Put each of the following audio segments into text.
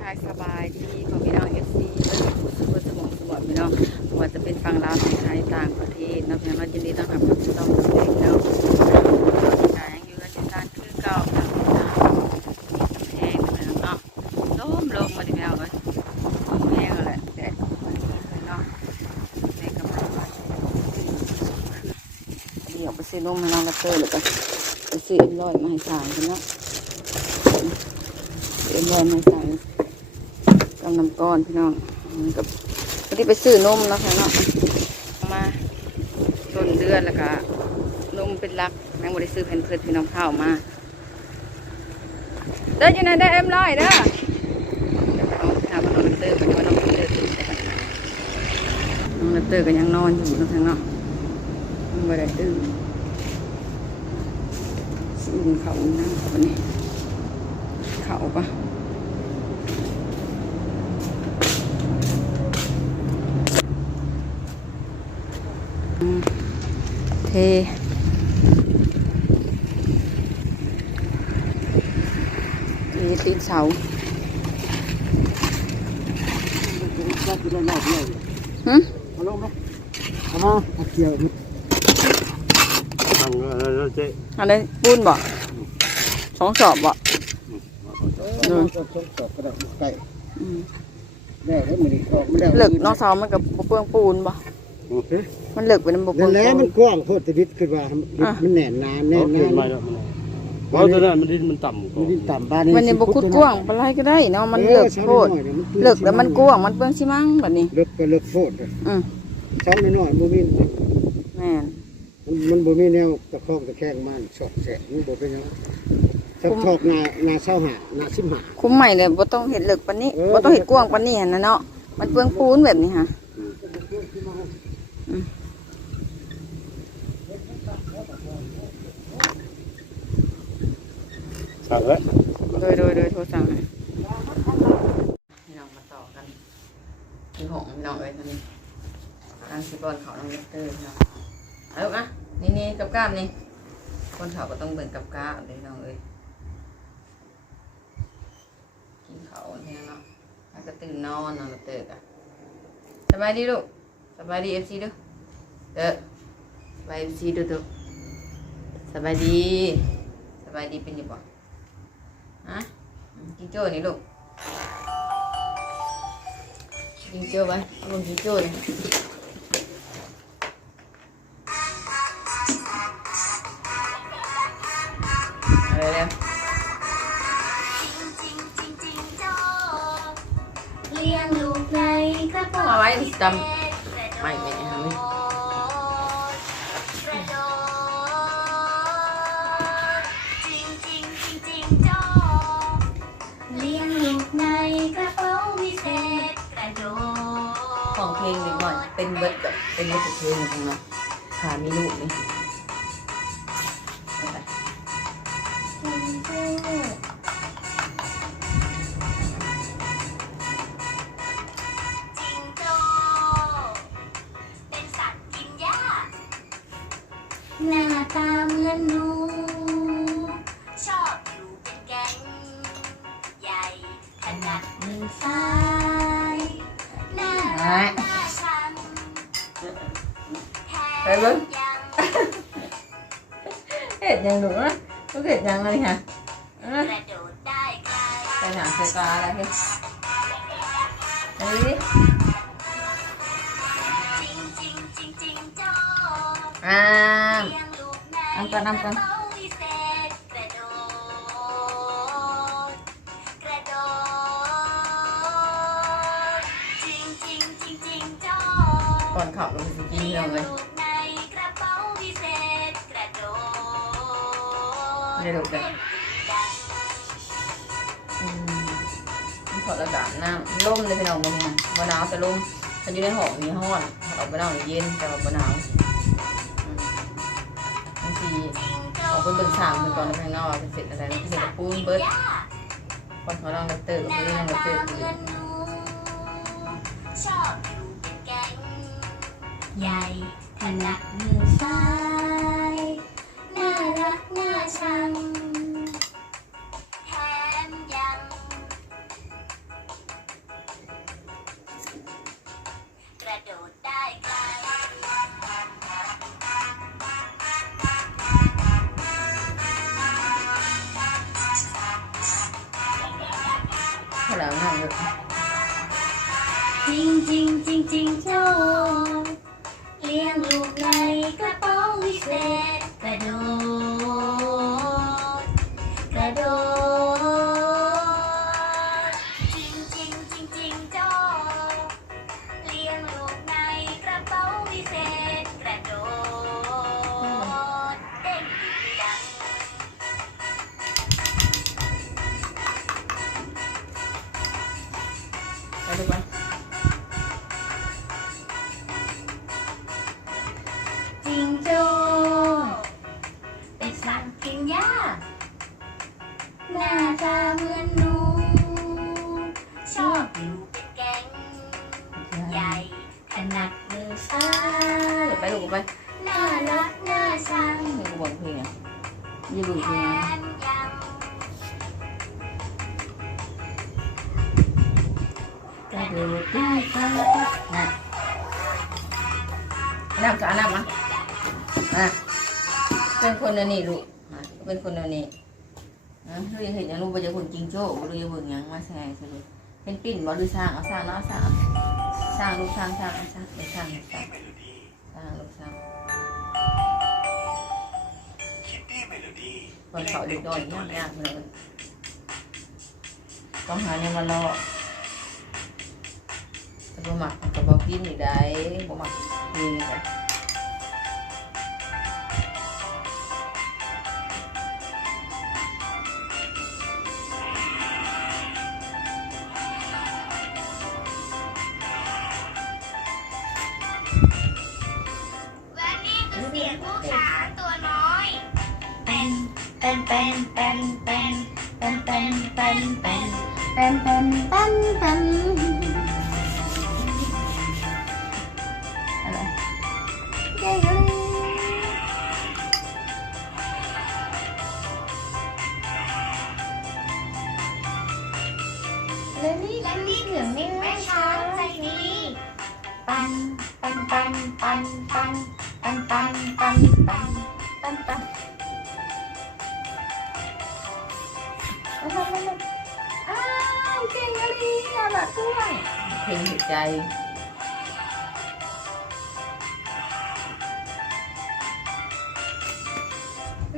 ทายสบายดีของพี่น้องเอฟซีเพื่อสมองสมองพี่น้องว่าจะเป็นฝั่งลาวฝั่งไทยต่างประเทศนะพี่น้องยินดีต้อนรับเข้าสู่ช่องเล็กเนาะกายังอยู่กันที่ด้านคือเก่าทางแพงพี่น้องเนาะล้มลงมาดิพี่น้องเลยแพงอะไรแดดเนาะแม่กำลังไปเดี๋ยวไปซื้อนมให้น้องกระเตอร์เลยกันไปซื้อเอ็มร้อยมาให้สามกันเนาะเอ็มร้อยมาให้สาม กำน้ำก้อนพี่น้องกับวันนี้ไปซื้อนมแล้วค่ะเนาะมาต้นเดือนแล้วก็นมเป็นหลักแม่งบริซื้อแผ่นเพื่อนพี่น้องข้าวมาเดินอยังไงได้เอ็มร้อยเด้อเดี๋ยวไปเอาถามว่าน้องนัตเตอร์กันว่าน้องเตอร์ตื่นแต่น้องเตอร์ก็ยังนอนอยู่เนาะทางเนาะมันบ่ได้ตื่นซื้อเขานั่งวันนี้เขาปะ เท มีตีนเสาก็คือเราหลอกเราหึเอาลงไหมเอามาเอาเกี่ยวนี่ทำเราเจ๊อะไรปูนบ่สองสอบบ่เออสอบสอบกระดาษไก่อืมแม่ได้มือนี่ออกไม่ได้เหลึกเนอกเสามันกับเปลืองปูนบ่โอเค มันเหลึกเป็นบ่เปลืนั่อนงแหละปูมันนกว้างโคตรวิทย์คือว่ามันแน่นนานแน่นนานเพราะตอนนั้นมันดินมันต่ำมันดินต่ำบ้านมันนี่บ่คุดกว้างปานไรก็ได้เนาะมันเหลึกโพดเหลึกแล้วมันกว้างมันเปลืองชิมังแบบนี้เลิกก็เลิกโคตรอืมชั้นน้อยๆบ่มีแม่นมันมันบ่มีแนวตะคองตะแคงมันสอกแสะมันบ่เป็นหยังชอบชอบนานาเศร้าหานาสิมหาคุ้มใหม่เลยบ่ต้องเห็ดเหลึกปานนี้เออบ่ต้องเห็ดกว้างปานนี้หั่นนะเนาะมันเปลืองปูนแบบนี้ค่ะ สั่งแล้วโดยโดยโดยโทรสั่งให้พี่น้องมาต่อกันคือของพี่น้องเอ้ยตอนนี้ทางสิบอลเขาน้องเลสเตอร์พี่น้องเอาลูกนะนี่นี่กับกล้ามนี่คนเขาก็ต้องเบิ่งกับกล้ามเลยพี่น้องเอ้ยกินเขาเนี่ยเนาะแล้วก็ตื่นนอนนอนเลสเตอร์กันสบายดีลูกสบายดีเอฟซีดูเด้อสบายเอฟซีดูดูสบายดีสบายดีเป็นอยังบ่ ฮะจิงโจ้นี่ลูกจิงโจ้ไปเอาลงจิงโจ้เลยเอาเร็วเลี้ยงลูกในกระๆเป๋าเอาไว้จำไม่ไม่ทำไม่ เพลงหนึ่งหน่อยเป็นเบิร์ดกับเป็นเบิร์ดเพลงของเราขามีลูกนี่เอาไปจริงโจ้เป็นสัตว์กินหญ้าหน้าตาเหมือนหนูชอบอยู่เป็นแก๊งใหญ่ถนัดมือซ้าย น่ารักน่าชังแถมยังเห็ดยังหนูนะลูกเอนขับลงไปกินเราเลยลูกในระเป๋าวิเศษกระโดดไม่ได้ลูกเลยเล่นอืมมันถอระดับน้ำล่มเลยพี่น้องวันนี้บนหนาวแต่ล่มถ้าอยู่ในห้องมีห้อนถ้าออกไปนอกนี่เย็นแต่ว่าบนหนาวบางทีออกไปเบิ่งสามันก่อนในข้างนอกเสร็จอะไรแล้วก็เสร็จปูนเบิร์ดคนเขาลองนับเตอกับหพี่น้าลองนับตาเตอ ใหญ่ถนัดมือซ้าย เป็นปิ่นบอลูสร้างเอาสร้างเนาะสร้างสร้างลูกสร้างสร้างเอาสร้างไปสร้างสร้างสร้างลูกสร้างคิดดี้เมโลดี้คนเขาเด็กดอยยากยากเลยต้องหาเนี่ยมาล่อจะบ่หมักกับบ่กินอีกได้บ่หมักกินอีได้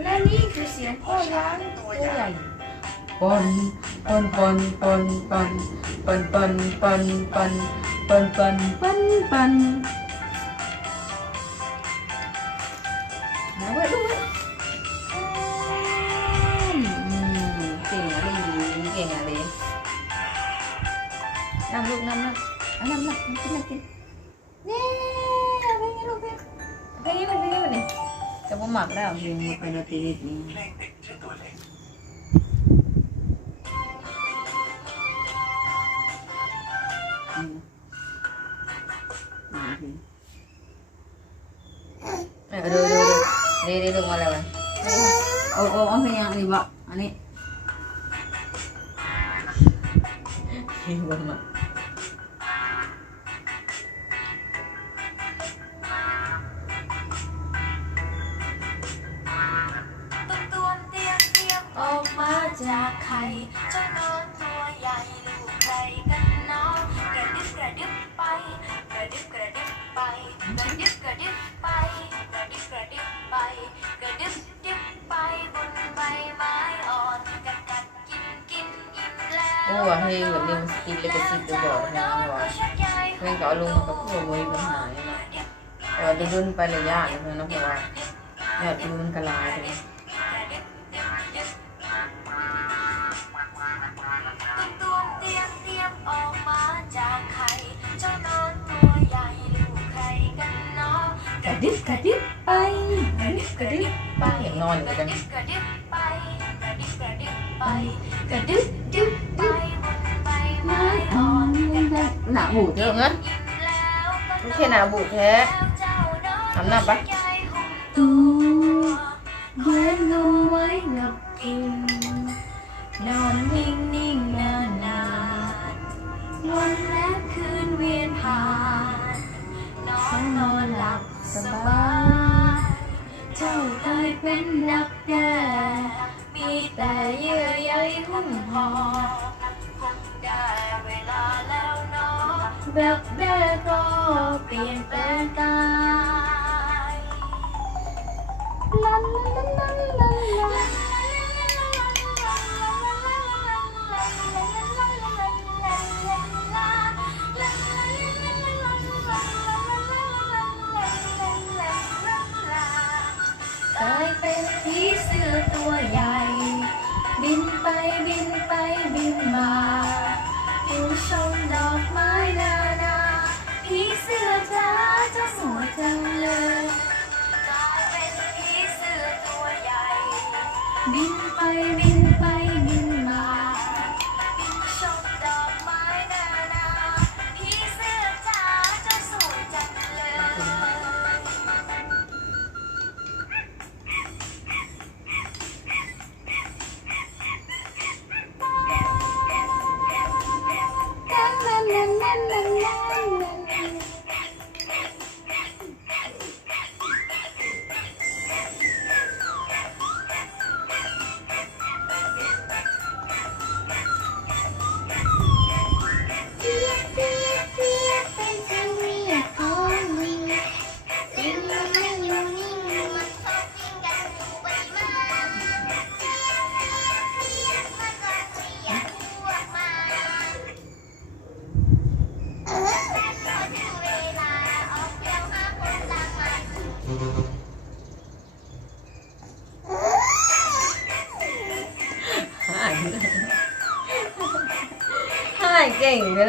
และนี่คือเสียงพ่อช้างตัวใหญ่ปนปนปนปนปนปนปนปนปนปนปนปนปนปน มักแล้วเพลงมันเป็นดนตรีนี่เพลงเด็กชื่อตัวเล็กอืมอืมเออดูดูดูดีดีลงมาแล้วเลยโอ้โอ้เอาเพลงอันนี้บ่อันนี้เพลงบนมา จากไข่เจ้านอนตัวใหญ่ลูกใครกันเนาะกระดึบกระดึบไปกระดึบกระดึบไปกระดึบกระดึบไปกระดึบกระดึบไปกระดึบดึบไปบนใบไม้อ่อนกัดกัดกินกินอิ่มแล้วโอ้ว่าเพลงแบบนี้มันสกินเลยก็สิบตัวบอกนะว่าเพลงเก่าลงมันก็พูดมวยปัญหาเนี่ยนะแต่ว่าจะดุนไประยะนึงนะเพราะว่าเนี่ยดูมันกระลายเลย กระดึบไปกระดึบกระดึบไปนอนอยู่กระดึบกระดึบไปกระดึบกระดึบไปกระดึบดึบไปบนใบไม้อ่อนหนาบูดเยอะงั้นไม่ใช่หนาบูดแท้ทำหน้าปะใหญ่หุ่มตัวเว้นลมไว้กับกิน เป็นดักแด้มีแต่เยื่อใยหุ้มห่อคงได้เวลาแล้วนาะดักแด้ก็เปลี่ยนแปลงตายลันลันลันลัน วใหญ่ บินไปบินไปบินมาผู้ชมดอกไม้นานาผีเสื้อจ้าเจ้าสวยจังเลย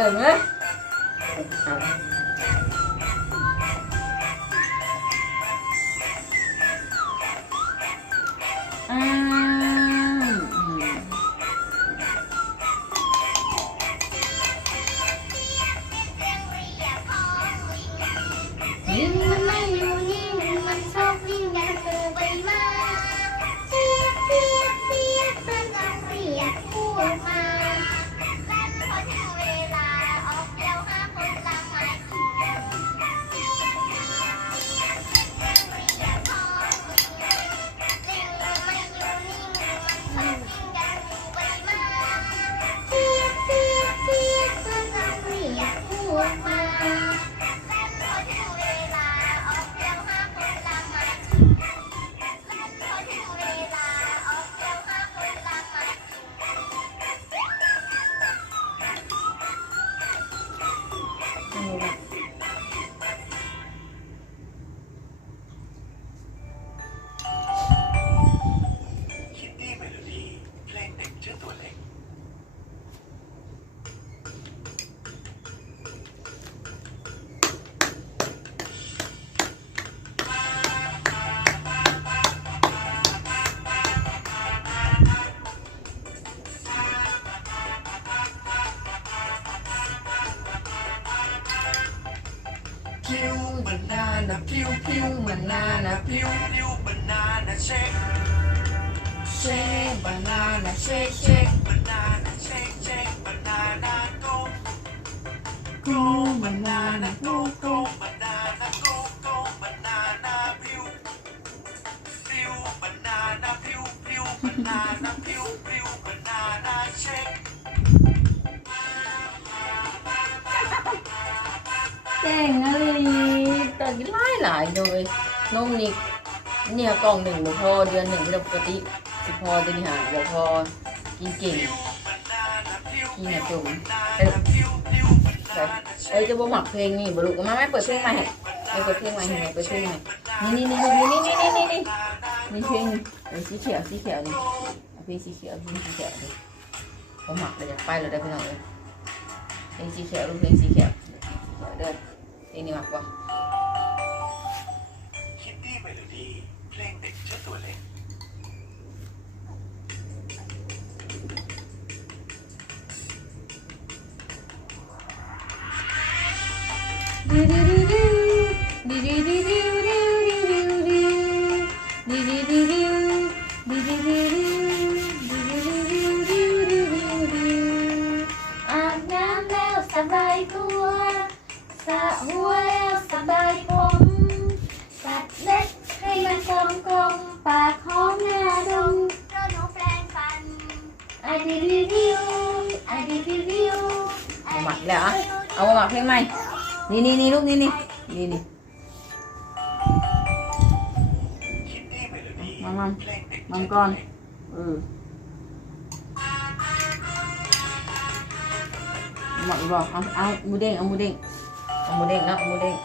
怎 เก่งอะไรแต่กินไล่หลายเลยนมนี่เนี่ยกล่องหนึ่งบ่พอเดือนหนึ่งเราปกติสิพอจะนี่หาบ่พอกินเก่งกินเนี่ยจุ่มเอ้ยจะบ่หมักเพลงนี่บลูกมาไม่เปิดเพลงใหม่ให้เปิดเพลงใหม่ไม่เปิดเพลงใหม่นี่นี่นี่นี่นี่นี่นี่นี่ นี่เช่นเออสีเขียวสีเขียวนี่เอาพี่สีเขียวพี่สีเขียวนี่ผมหมักเลยอยากไปเลยได้พี่นองเลยเพงสีเขียวลูกเพลสีเขียวเด้อเพนี้หมักว่ะ นี่นี่นี่ลูกนี่นี่นี่นี่มัมมัมมัมก่อนเออหมักอีกบอกเอาเอาหมูเด้งเอาหมูเด้งเอาหมูเด้งนะหมูเด้ง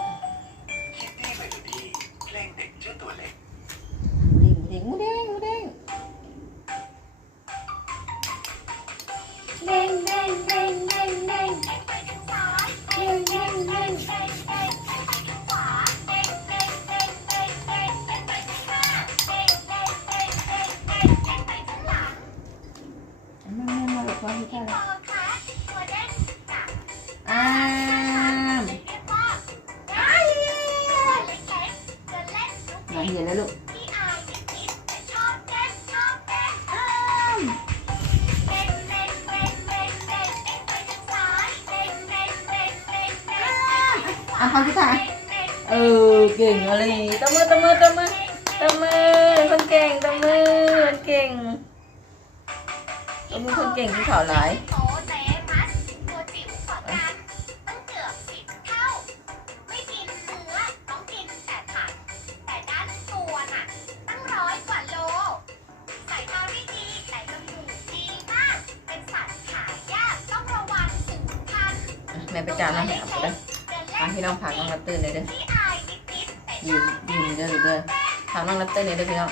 งไปทางขวาอะเขาที่ท่าเด้งเด้งเออเก่งอะไรตบมือตบมือตบมือตบมือคนเก่งตบมือคนเก่งตบมือคนเก่งที่เขาหลาย ทางพี่น้องผักน้องรับตื่นเลยเด้อที่อายนิดๆแต่ชยือนบยืนเด้อเด้อผักน้องรับตื่นเลยเด้อพี่น้อง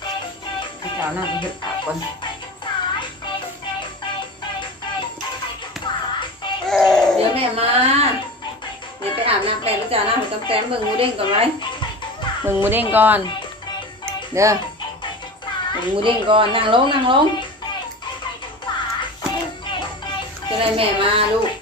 เด้งเด้งพี่สาวน้ำมันจะอาบก่อนไปทางซ้ายเด้งเด้งเด้งเด้งเด้งไปทางขวาเด้งเดี๋ยวแม่มาเดี๋ยวไปอาบน้ำแปรงพี่สาวน้ำให้ต้องแปรงเบิ่งหมูเด้งก่อนไว้เบิ่งหมูเด้งก่อน เด้อเบิ่งหมูเด้งก่อนนั่งลงนั่งลงจะได้แม่มาลูกกิ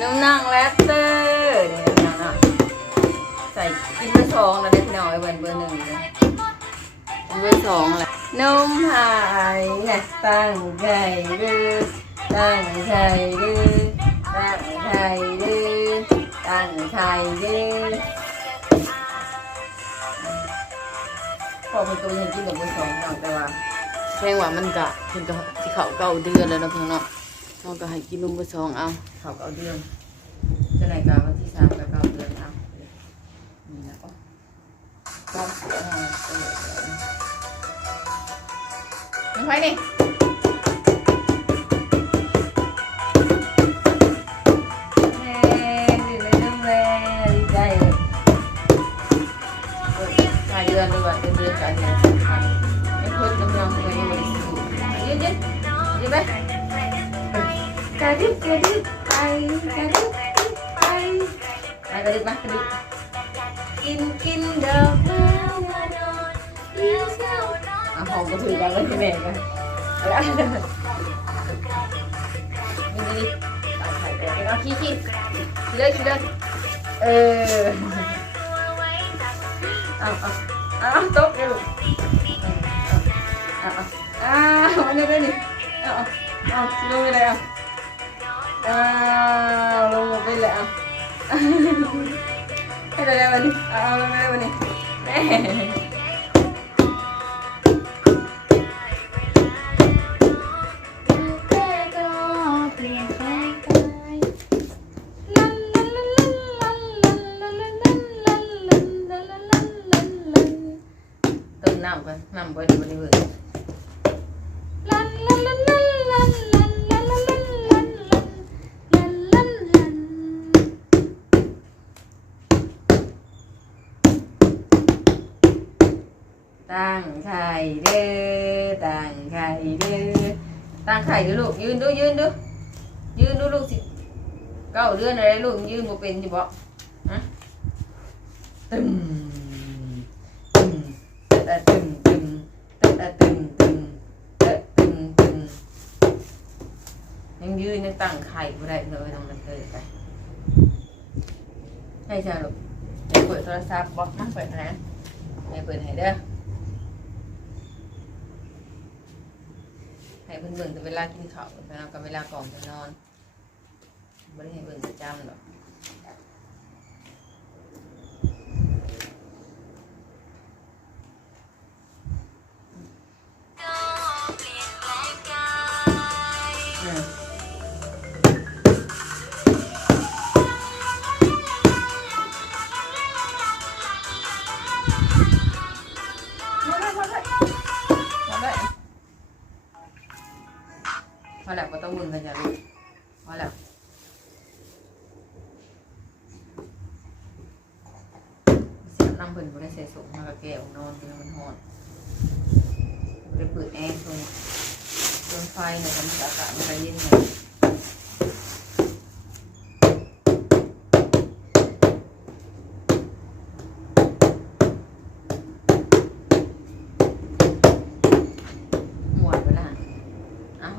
วนมนั่งแรปเตอร์เนี่ยน้องเนาะใส่กินเบอร์สองแล้วได้พี่น้องไอ้เบอร์เบอร์หนึ่งเลยเบอร์สองแหละนมไผ่เนี่ยตั้งใจดื้อตั้งใจดื้อตั้งใจดื้อตั้งใจดื้อพอเป็นตัวยังกินกับเบอร์สองเนาะแต่ว่าแพงว่ามันกะเพิ่นก็สิเขาเก้าเดือนแล้วนะเพิ่นเนาะ เขาก็ให้กินนมเบอร์สองเอาเข้าเอาเดือนจะไหนกะวันที่สามกับเก้าเดือนเอานี่นะก็ต้องเสียให้เออน้องไฟนี่ อาวลงไปเลยอะให้ได้วันนี้เอาลงไปเลยวันนี้ ลูกยืนดูยืนดูยืนดูลูกสิเก้าเดือนอะไรลูกยืนบ่เป็นอยู่บ่ฮะตึมตึมตะตึมตึมตะตะตึมตึมตะตึมตึมยังยืนยังตั้งไข่บ่ได้เลยน้องมันเกิดไปให้จ้าลูกเปิดโทรศัพท์บอกมาเปิดนะให้เปิดให้เด้อ ให้เพิ่นเบิ่งแต่เวลากินข้าวแล้วก็เวลาก่อนจะนอนบ่ได้ให้เบิ่งประจำหรอก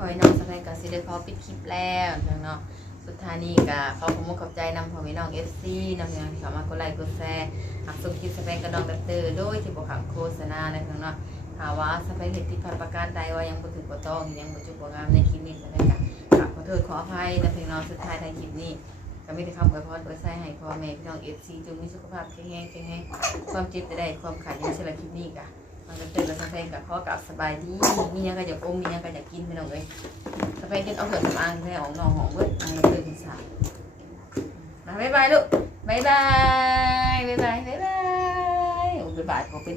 พอพี่น้องสบายกับซีเดคอปิดคลิปแล้วเนาะสุดท้ายนี้ก็ขอขอบคุณขอบใจนำพ่อพี่น้องเอฟซีนำองที่เขามากดไลค์กดแชร์หักส่งคลิปสเปนกระดองแบบเตอร์โดยที่บอกขังโฆษณาในข้างนอกหาว่าสเปนเหตุที่พันประการใดว่ายังบ่ถึงบ่ต้องยังบ่จุกบ่งามในคลิปนี้สเปนก็กราบขอโทษขออภัยนะพี่น้องสุดท้ายในคลิปนี้ก็มีแต่คำอวยพรอวยใส่ให้พ่อแม่พี่น้องเอฟซีจงมีสุขภาพแข็งแรงแข็งแรงความเจ็บจะได้ความขายยังเสร็จคลิปนี้ก็ มันก็เตือนกันแฟนกับข้อกับสบายดีมียังก็อยากอมมียังก็อยากกินไปหน้องเอ้ยสไปกินเอาเถิดสำอางแค่ของน้องหองเว้ยอันนี้คือคุณสาวมาบ๊ายบายลูกบ๊ายบายบ๊ายบายบ๊ายบายโอ้บ๊ายบายเขาเป็น